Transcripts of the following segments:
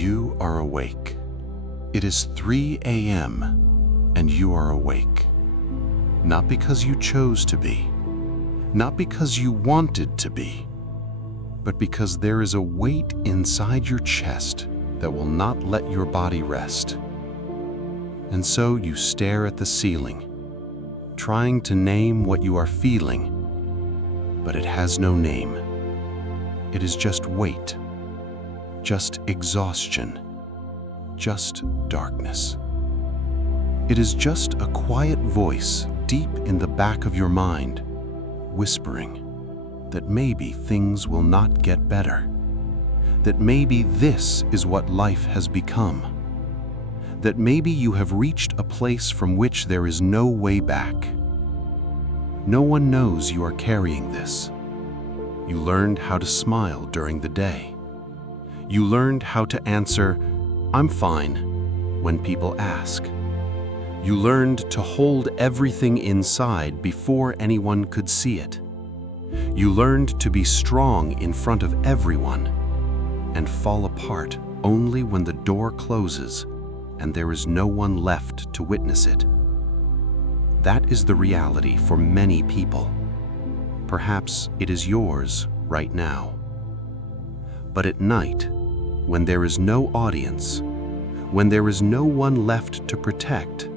You are awake. It is 3 a.m. and you are awake. Not because you chose to be, not because you wanted to be, but because there is a weight inside your chest that will not let your body rest. And so you stare at the ceiling, trying to name what you are feeling, but it has no name. It is just weight, just exhaustion, just darkness. It is just a quiet voice deep in the back of your mind, whispering that maybe things will not get better, that maybe this is what life has become, that maybe you have reached a place from which there is no way back. No one knows you are carrying this. You learned how to smile during the day. You learned how to answer, "I'm fine," when people ask. You learned to hold everything inside before anyone could see it. You learned to be strong in front of everyone and fall apart only when the door closes and there is no one left to witness it. That is the reality for many people. Perhaps it is yours right now. But at night, when there is no audience, when there is no one left to protect,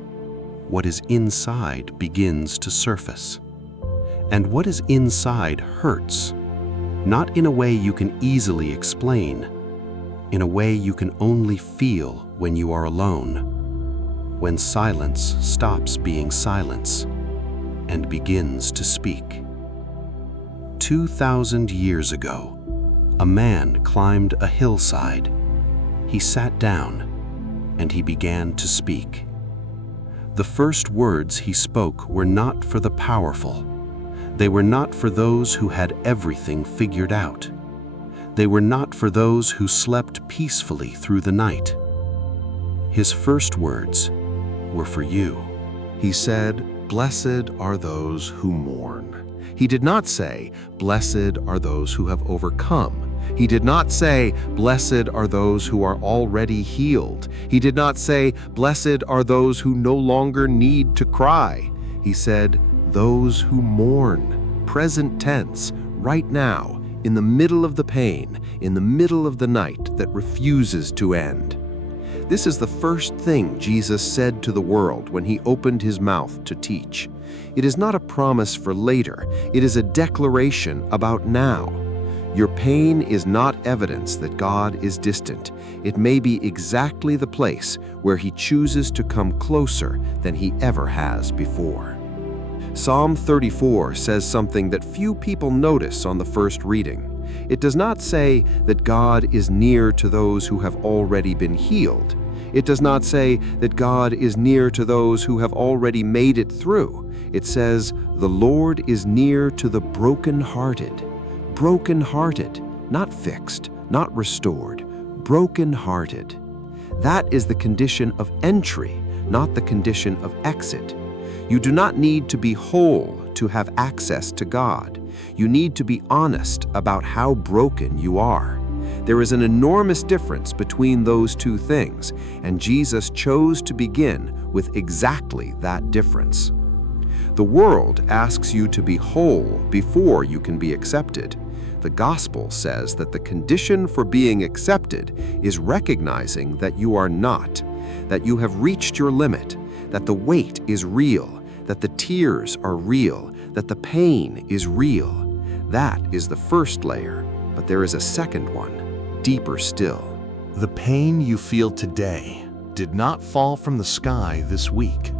what is inside begins to surface. And what is inside hurts, not in a way you can easily explain, in a way you can only feel when you are alone, when silence stops being silence and begins to speak. 2,000 years ago, a man climbed a hillside. He sat down and he began to speak. The first words he spoke were not for the powerful. They were not for those who had everything figured out. They were not for those who slept peacefully through the night. His first words were for you. He said, "Blessed are those who mourn." He did not say, "Blessed are those who have overcome." He did not say, "Blessed are those who are already healed." He did not say, "Blessed are those who no longer need to cry." He said, "Those who mourn," present tense, right now, in the middle of the pain, in the middle of the night that refuses to end. This is the first thing Jesus said to the world when he opened his mouth to teach. It is not a promise for later, it is a declaration about now. Your pain is not evidence that God is distant. It may be exactly the place where he chooses to come closer than he ever has before. Psalm 34 says something that few people notice on the first reading. It does not say that God is near to those who have already been healed. It does not say that God is near to those who have already made it through. It says, "The Lord is near to the brokenhearted." Brokenhearted, not fixed, not restored, brokenhearted. That is the condition of entry, not the condition of exit. You do not need to be whole to have access to God. You need to be honest about how broken you are. There is an enormous difference between those two things, and Jesus chose to begin with exactly that difference. The world asks you to be whole before you can be accepted. The gospel says that the condition for being accepted is recognizing that you are not, that you have reached your limit, that the weight is real, that the tears are real, that the pain is real. That is the first layer, but there is a second one, deeper still. The pain you feel today did not fall from the sky this week.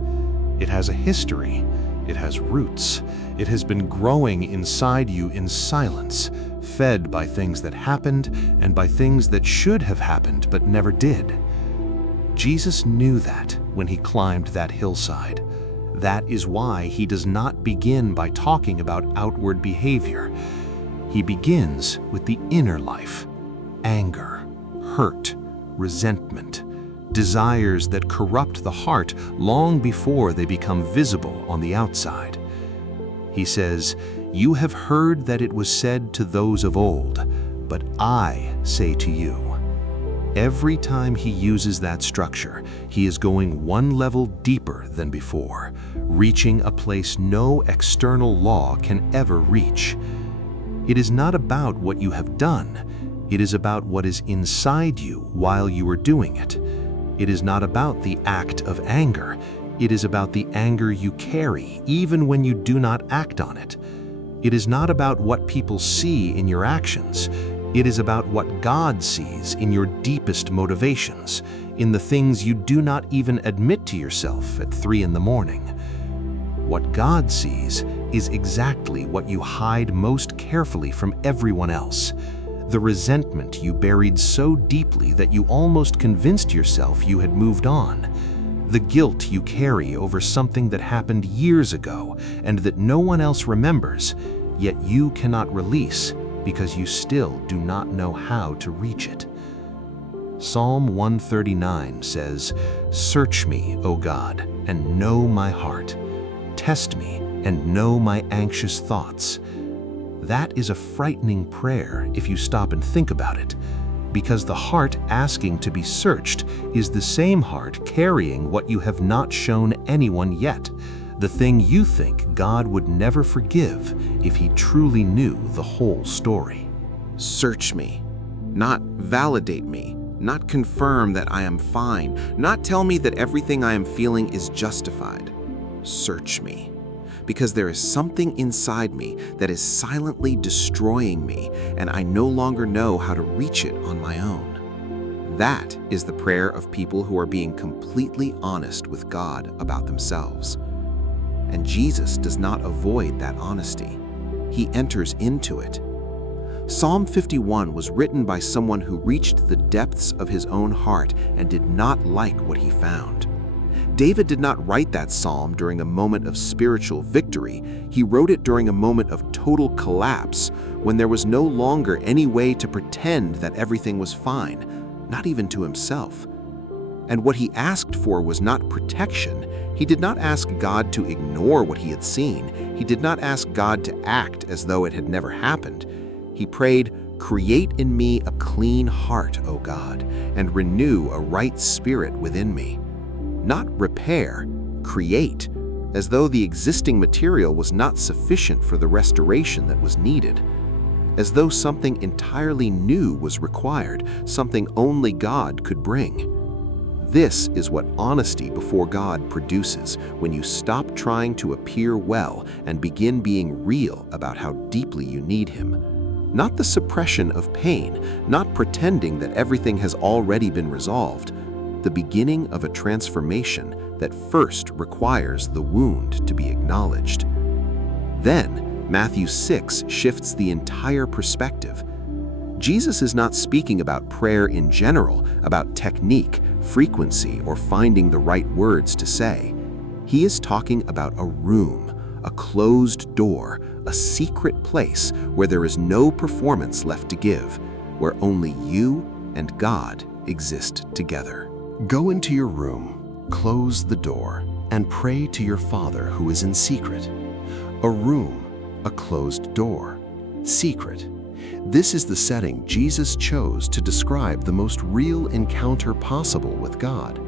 It has a history. It has roots. It has been growing inside you in silence, fed by things that happened and by things that should have happened but never did. Jesus knew that when he climbed that hillside. That is why he does not begin by talking about outward behavior. He begins with the inner life: anger, hurt, resentment, desires that corrupt the heart long before they become visible on the outside. He says, "You have heard that it was said to those of old, but I say to you." Every time he uses that structure, he is going one level deeper than before, reaching a place no external law can ever reach. It is not about what you have done. It is about what is inside you while you are doing it. It is not about the act of anger. It is about the anger you carry, even when you do not act on it. It is not about what people see in your actions. It is about what God sees in your deepest motivations, in the things you do not even admit to yourself at 3 in the morning. What God sees is exactly what you hide most carefully from everyone else. The resentment you buried so deeply that you almost convinced yourself you had moved on. The guilt you carry over something that happened years ago and that no one else remembers, yet you cannot release because you still do not know how to reach it. Psalm 139 says, "Search me, O God, and know my heart. Test me and know my anxious thoughts." That is a frightening prayer if you stop and think about it, because the heart asking to be searched is the same heart carrying what you have not shown anyone yet, the thing you think God would never forgive if he truly knew the whole story. Search me, not validate me, not confirm that I am fine, not tell me that everything I am feeling is justified. Search me, because there is something inside me that is silently destroying me, and I no longer know how to reach it on my own. That is the prayer of people who are being completely honest with God about themselves. And Jesus does not avoid that honesty. He enters into it. Psalm 51 was written by someone who reached the depths of his own heart and did not like what he found. David did not write that psalm during a moment of spiritual victory. He wrote it during a moment of total collapse, when there was no longer any way to pretend that everything was fine, not even to himself. And what he asked for was not protection. He did not ask God to ignore what he had seen. He did not ask God to act as though it had never happened. He prayed, "Create in me a clean heart, O God, and renew a right spirit within me." Not repair, create, as though the existing material was not sufficient for the restoration that was needed. As though something entirely new was required, something only God could bring. This is what honesty before God produces when you stop trying to appear well and begin being real about how deeply you need Him. Not the suppression of pain, not pretending that everything has already been resolved. The beginning of a transformation that first requires the wound to be acknowledged. Then, Matthew 6 shifts the entire perspective. Jesus is not speaking about prayer in general, about technique, frequency, or finding the right words to say. He is talking about a room, a closed door, a secret place where there is no performance left to give, where only you and God exist together. Go into your room, close the door, and pray to your Father who is in secret. A room, a closed door, secret. This is the setting Jesus chose to describe the most real encounter possible with God.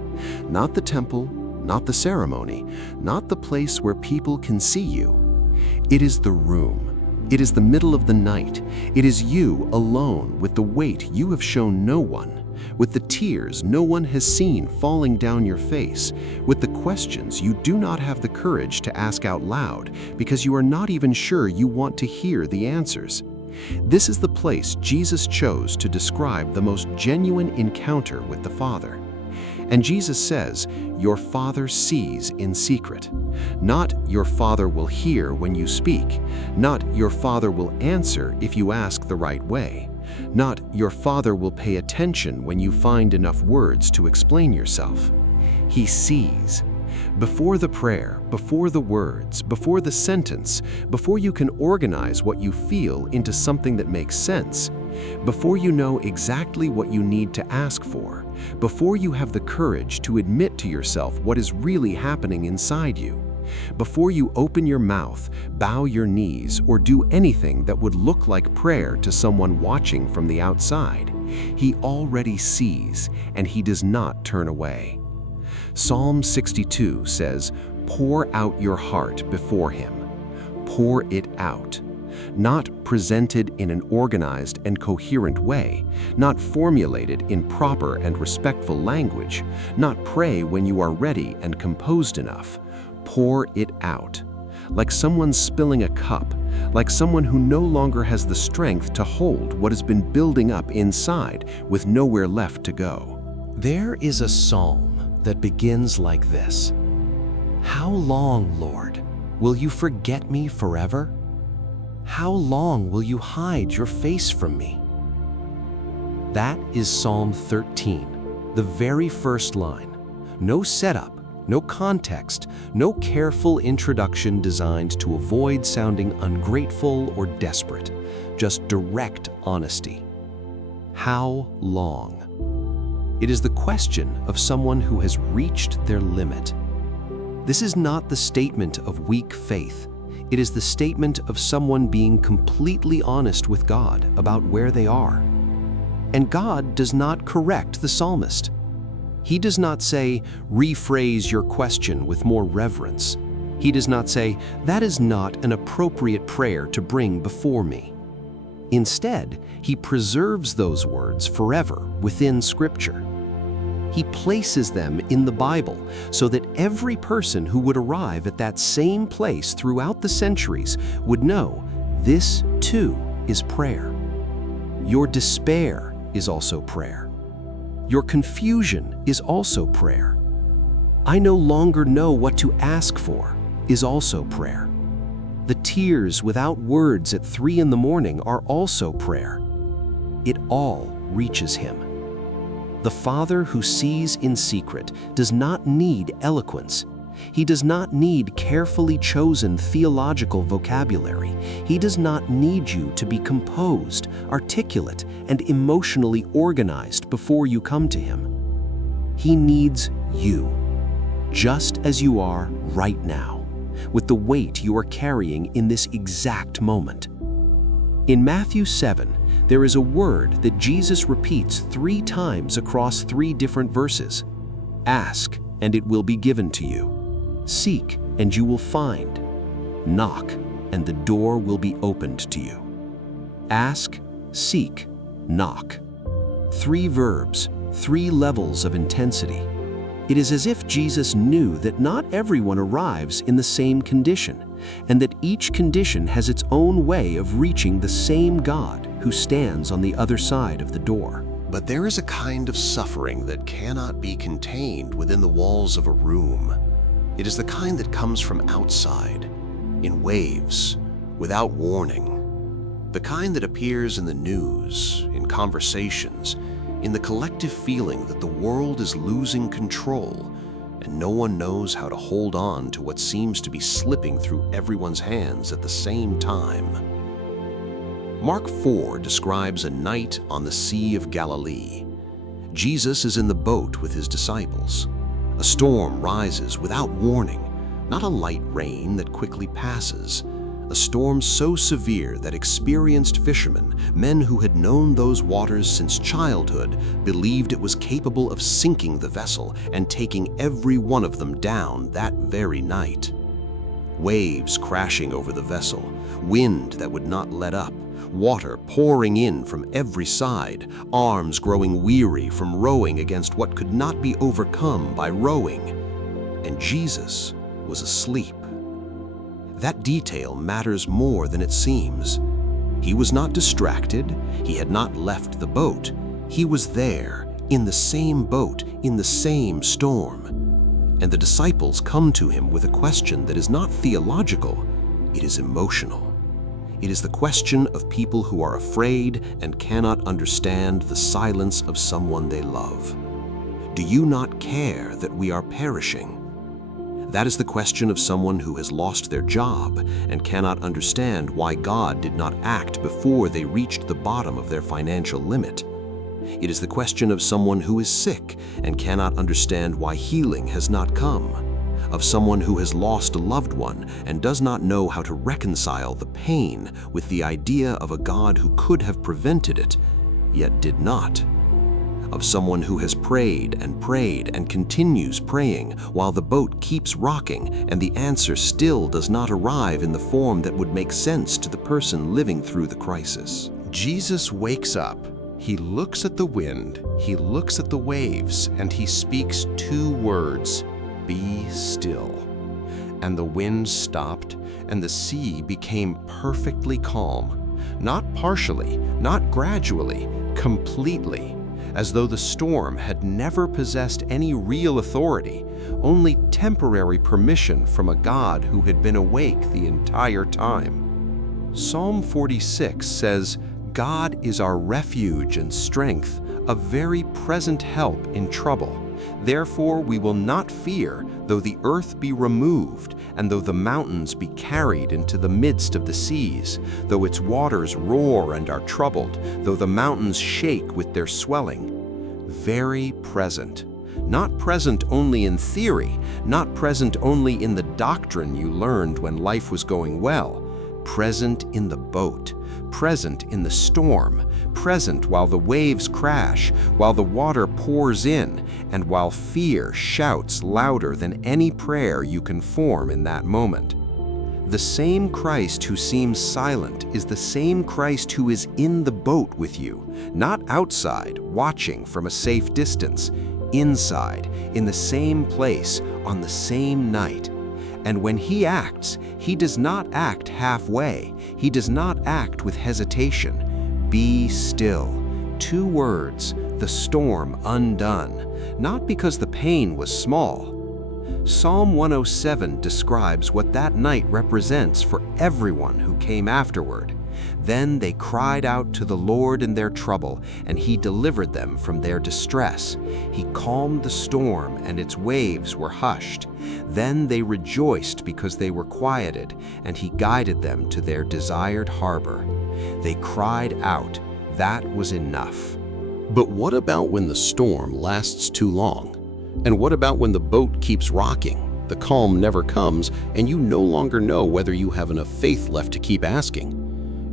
Not the temple, not the ceremony, not the place where people can see you. It is the room. It is the middle of the night. It is you alone with the weight you have shown no one, with the tears no one has seen falling down your face, with the questions you do not have the courage to ask out loud because you are not even sure you want to hear the answers. This is the place Jesus chose to describe the most genuine encounter with the Father. And Jesus says, "Your Father sees in secret." Not "your Father will hear when you speak," not "your Father will answer if you ask the right way," not "your Father will pay attention when you find enough words to explain yourself." He sees. Before the prayer, before the words, before the sentence, before you can organize what you feel into something that makes sense, before you know exactly what you need to ask for, before you have the courage to admit to yourself what is really happening inside you, Before you open your mouth, bow your knees, or do anything that would look like prayer to someone watching from the outside, He already sees and He does not turn away. Psalm 62 says, "Pour out your heart before Him." Pour it out. Not presented in an organized and coherent way, not formulated in proper and respectful language, not pray when you are ready and composed enough. Pour it out. Like someone spilling a cup, like someone who no longer has the strength to hold what has been building up inside with nowhere left to go. There is a psalm that begins like this: "How long, Lord, will you forget me forever? How long will you hide your face from me?" That is Psalm 13, the very first line. No setup, no context, no careful introduction designed to avoid sounding ungrateful or desperate, just direct honesty. How long? It is the question of someone who has reached their limit. This is not the statement of weak faith. It is the statement of someone being completely honest with God about where they are. And God does not correct the psalmist. He does not say, "Rephrase your question with more reverence." He does not say, "That is not an appropriate prayer to bring before me." Instead, He preserves those words forever within Scripture. He places them in the Bible so that every person who would arrive at that same place throughout the centuries would know this too is prayer. Your despair is also prayer. Your confusion is also prayer. I no longer know what to ask for is also prayer. The tears without words at 3 in the morning are also prayer. It all reaches Him. The Father who sees in secret does not need eloquence. He does not need carefully chosen theological vocabulary. He does not need you to be composed, articulate, and emotionally organized before you come to Him. He needs you, just as you are right now, with the weight you are carrying in this exact moment. In Matthew 7, there is a word that Jesus repeats 3 times across 3 different verses. Ask, and it will be given to you. Seek, and you will find. Knock, and the door will be opened to you. Ask, seek, knock. 3 verbs, 3 levels of intensity. It is as if Jesus knew that not everyone arrives in the same condition, and that each condition has its own way of reaching the same God who stands on the other side of the door. But there is a kind of suffering that cannot be contained within the walls of a room. It is the kind that comes from outside, in waves, without warning. The kind that appears in the news, in conversations, in the collective feeling that the world is losing control and no one knows how to hold on to what seems to be slipping through everyone's hands at the same time. Mark 4 describes a night on the Sea of Galilee. Jesus is in the boat with His disciples. A storm rises without warning, not a light rain that quickly passes. A storm so severe that experienced fishermen, men who had known those waters since childhood, believed it was capable of sinking the vessel and taking every one of them down that very night. Waves crashing over the vessel, wind that would not let up, water pouring in from every side, arms growing weary from rowing against what could not be overcome by rowing. And Jesus was asleep. That detail matters more than it seems. He was not distracted. He had not left the boat. He was there, in the same boat, in the same storm. And the disciples come to Him with a question that is not theological, it is emotional. It is the question of people who are afraid and cannot understand the silence of someone they love. Do you not care that we are perishing? That is the question of someone who has lost their job and cannot understand why God did not act before they reached the bottom of their financial limit. It is the question of someone who is sick and cannot understand why healing has not come. of someone who has lost a loved one and does not know how to reconcile the pain with the idea of a God who could have prevented it, yet did not. Of someone who has prayed and continues praying while the boat keeps rocking and the answer still does not arrive in the form that would make sense to the person living through the crisis. Jesus wakes up. He looks at the wind, he looks at the waves, and he speaks 2 words, "Be still." And the wind stopped, and the sea became perfectly calm. Not partially, not gradually, completely, as though the storm had never possessed any real authority, only temporary permission from a God who had been awake the entire time. Psalm 46 says, "God is our refuge and strength, a very present help in trouble. Therefore we will not fear, though the earth be removed, and though the mountains be carried into the midst of the seas, though its waters roar and are troubled, though the mountains shake with their swelling." Very present. Not present only in theory, not present only in the doctrine you learned when life was going well, present in the boat, present in the storm, present while the waves crash, while the water pours in, and while fear shouts louder than any prayer you can form in that moment. The same Christ who seems silent is the same Christ who is in the boat with you, not outside, watching from a safe distance, inside, in the same place, on the same night. And when he acts, he does not act halfway. He does not act with hesitation. Be still. 2 words, the storm undone, not because the pain was small. Psalm 107 describes what that night represents for everyone who came afterward. Then they cried out to the Lord in their trouble, and he delivered them from their distress. He calmed the storm, and its waves were hushed. Then they rejoiced because they were quieted, and he guided them to their desired harbor. They cried out. That was enough. But what about when the storm lasts too long? And what about when the boat keeps rocking, the calm never comes, and you no longer know whether you have enough faith left to keep asking?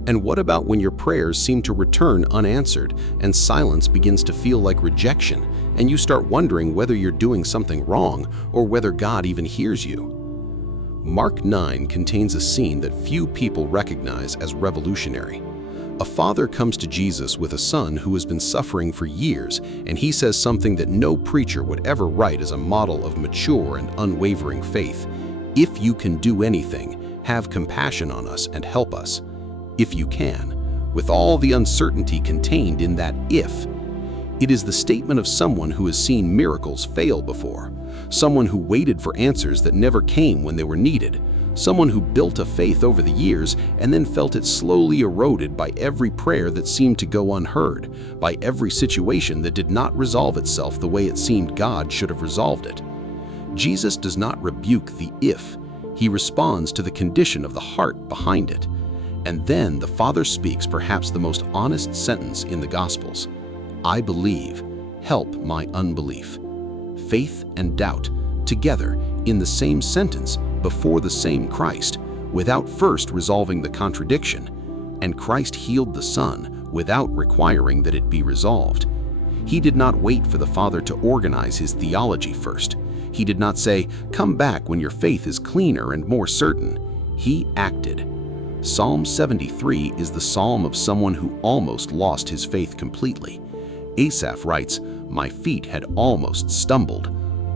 And what about when your prayers seem to return unanswered and silence begins to feel like rejection, and you start wondering whether you're doing something wrong or whether God even hears you? Mark 9 contains a scene that few people recognize as revolutionary. A father comes to Jesus with a son who has been suffering for years, and he says something that no preacher would ever write as a model of mature and unwavering faith. If you can do anything, have compassion on us and help us. If you can, with all the uncertainty contained in that if. It is the statement of someone who has seen miracles fail before, someone who waited for answers that never came when they were needed, someone who built a faith over the years and then felt it slowly eroded by every prayer that seemed to go unheard, by every situation that did not resolve itself the way it seemed God should have resolved it. Jesus does not rebuke the if, he responds to the condition of the heart behind it. And then the Father speaks perhaps the most honest sentence in the Gospels. I believe, help my unbelief. Faith and doubt, together in the same sentence before the same Christ, without first resolving the contradiction. And Christ healed the son without requiring that it be resolved. He did not wait for the Father to organize his theology first. He did not say, come back when your faith is cleaner and more certain. He acted. Psalm 73 is the psalm of someone who almost lost his faith completely. Asaph writes, my feet had almost stumbled.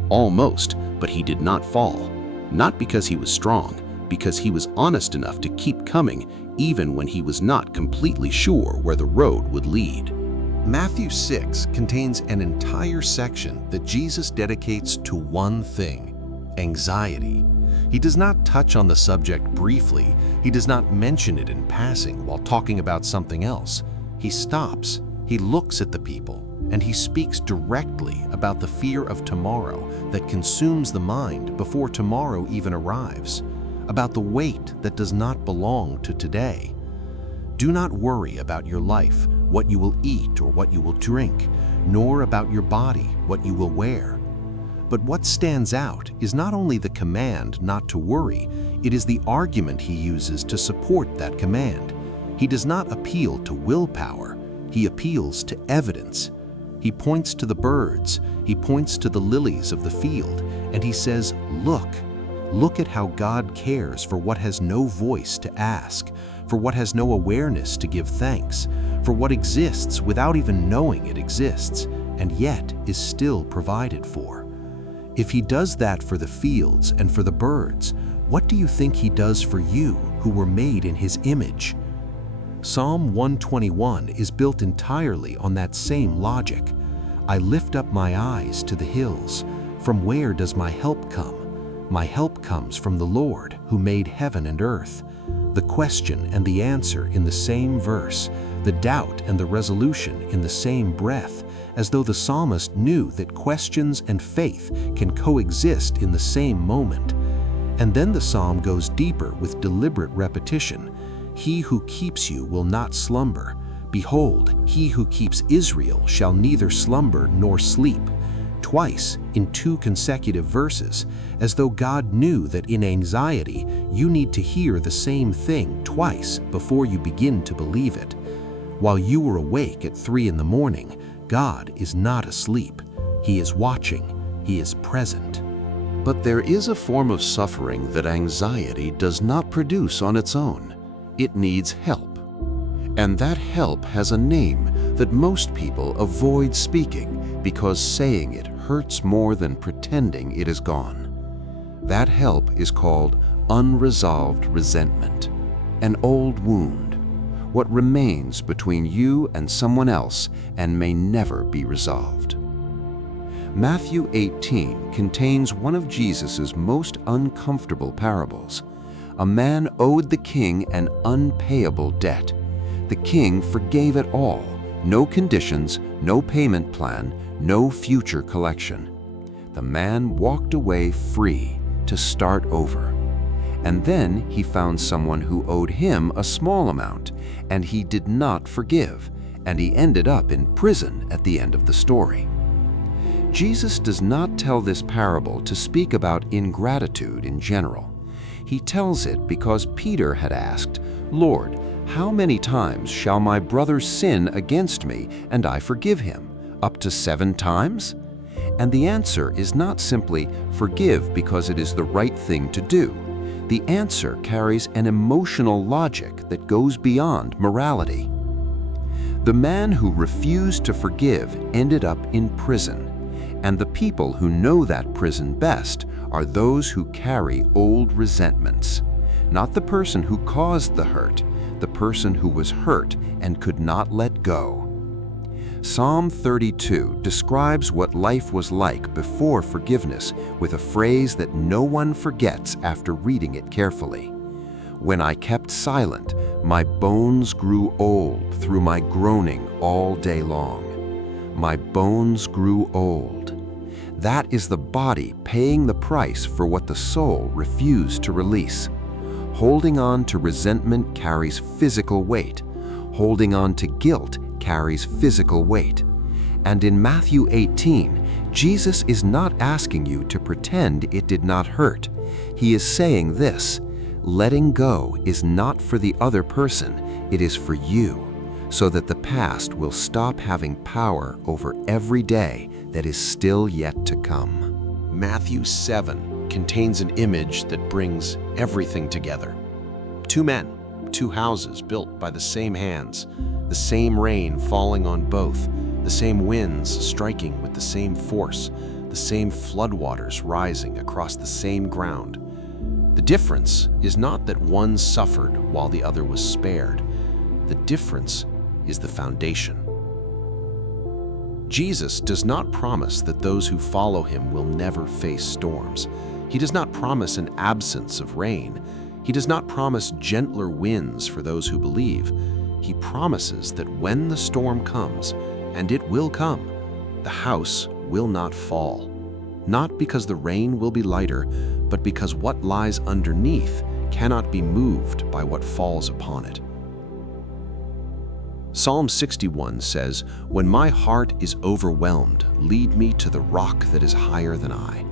Almost, but he did not fall. Not because he was strong, because he was honest enough to keep coming even when he was not completely sure where the road would lead. Matthew 6 contains an entire section that Jesus dedicates to one thing: anxiety. He does not touch on the subject briefly. He does not mention it in passing while talking about something else. He stops, he looks at the people, and he speaks directly about the fear of tomorrow that consumes the mind before tomorrow even arrives, about the weight that does not belong to today. Do not worry about your life, what you will eat or what you will drink, nor about your body, what you will wear. But what stands out is not only the command not to worry, it is the argument he uses to support that command. He does not appeal to willpower, he appeals to evidence. He points to the birds, he points to the lilies of the field, and he says, Look at how God cares for what has no voice to ask, for what has no awareness to give thanks, for what exists without even knowing it exists, and yet is still provided for. If he does that for the fields and for the birds, what do you think he does for you who were made in his image? Psalm 121 is built entirely on that same logic. I lift up my eyes to the hills. From where does my help come? My help comes from the Lord who made heaven and earth. The question and the answer in the same verse, the doubt and the resolution in the same breath, as though the psalmist knew that questions and faith can coexist in the same moment. And then the psalm goes deeper with deliberate repetition. He who keeps you will not slumber. Behold, he who keeps Israel shall neither slumber nor sleep. Twice in 2 consecutive verses, as though God knew that in anxiety you need to hear the same thing twice before you begin to believe it. While you were awake at 3 in the morning, God is not asleep. He is watching. He is present. But there is a form of suffering that anxiety does not produce on its own. It needs help. And that help has a name that most people avoid speaking because saying it hurts more than pretending it is gone. That help is called unresolved resentment, an old wound, what remains between you and someone else and may never be resolved. Matthew 18 contains one of Jesus' most uncomfortable parables. A man owed the king an unpayable debt. The king forgave it all, no conditions, no payment plan, no future collection. The man walked away free to start over. And then he found someone who owed him a small amount, and he did not forgive, and he ended up in prison at the end of the story. Jesus does not tell this parable to speak about ingratitude in general. He tells it because Peter had asked, Lord, how many times shall my brother sin against me and I forgive him? Up to 7 times? And the answer is not simply forgive because it is the right thing to do. The answer carries an emotional logic that goes beyond morality. The man who refused to forgive ended up in prison, and the people who know that prison best are those who carry old resentments, not the person who caused the hurt, the person who was hurt and could not let go. Psalm 32 describes what life was like before forgiveness with a phrase that no one forgets after reading it carefully. When I kept silent, my bones grew old through my groaning all day long. My bones grew old. That is the body paying the price for what the soul refused to release. Holding on to resentment carries physical weight. Holding on to guilt carries physical weight. And in Matthew 18, Jesus is not asking you to pretend it did not hurt. He is saying this, letting go is not for the other person, it is for you, so that the past will stop having power over every day that is still yet to come. Matthew 7 contains an image that brings everything together. 2 men, 2 houses built by the same hands, the same rain falling on both, the same winds striking with the same force, the same floodwaters rising across the same ground. The difference is not that one suffered while the other was spared. The difference is the foundation. Jesus does not promise that those who follow him will never face storms. He does not promise an absence of rain. He does not promise gentler winds for those who believe. He promises that when the storm comes, and it will come, the house will not fall. Not because the rain will be lighter, but because what lies underneath cannot be moved by what falls upon it. Psalm 61 says, "When my heart is overwhelmed, lead me to the rock that is higher than I."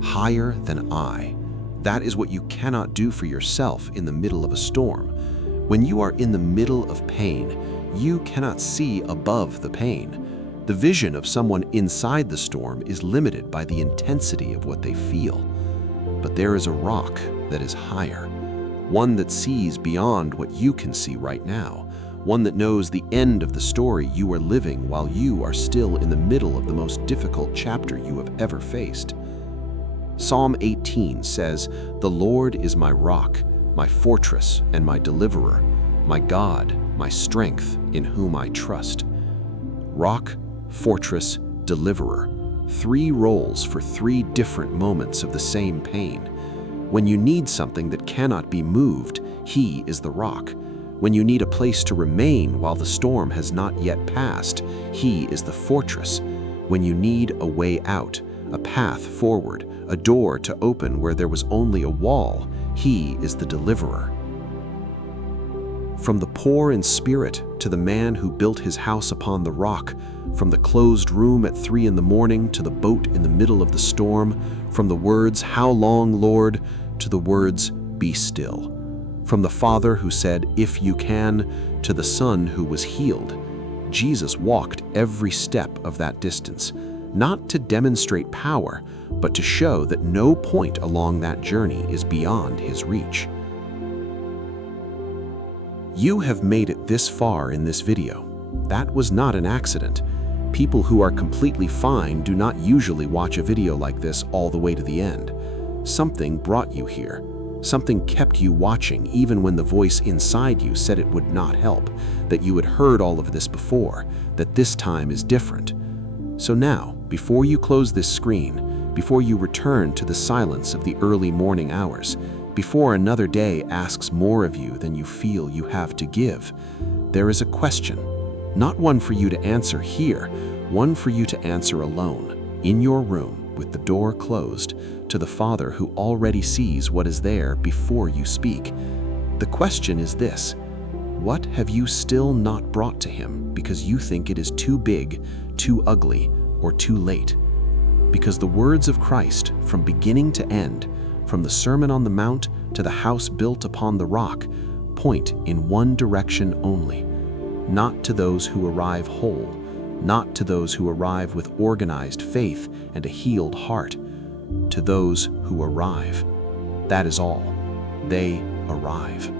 Higher than I. That is what you cannot do for yourself in the middle of a storm. When you are in the middle of pain, you cannot see above the pain. The vision of someone inside the storm is limited by the intensity of what they feel. But there is a rock that is higher, one that sees beyond what you can see right now, one that knows the end of the story you are living while you are still in the middle of the most difficult chapter you have ever faced. Psalm 18 says, "The Lord is my rock, my fortress, and my deliverer, my God, my strength, in whom I trust." Rock, fortress, deliverer. 3 roles for 3 different moments of the same pain. When you need something that cannot be moved, He is the rock. When you need a place to remain while the storm has not yet passed, He is the fortress. When you need a way out, a path forward, a door to open where there was only a wall, He is the deliverer. From the poor in spirit to the man who built his house upon the rock, from the closed room at 3 in the morning to the boat in the middle of the storm, from the words, "How long, Lord?" to the words, "Be still." From the Father who said, "If you can," to the Son who was healed, Jesus walked every step of that distance, not to demonstrate power, but to show that no point along that journey is beyond His reach. You have made it this far in this video. That was not an accident. People who are completely fine do not usually watch a video like this all the way to the end. Something brought you here. Something kept you watching even when the voice inside you said it would not help, that you had heard all of this before, that this time is different. So now, before you close this screen, before you return to the silence of the early morning hours, before another day asks more of you than you feel you have to give, there is a question, not one for you to answer here, one for you to answer alone, in your room, with the door closed, to the Father who already sees what is there before you speak. The question is this: what have you still not brought to Him because you think it is too big, too ugly, or too late? Because the words of Christ, from beginning to end, from the Sermon on the Mount to the house built upon the rock, point in one direction only: not to those who arrive whole, not to those who arrive with organized faith and a healed heart, to those who arrive. That is all. They arrive.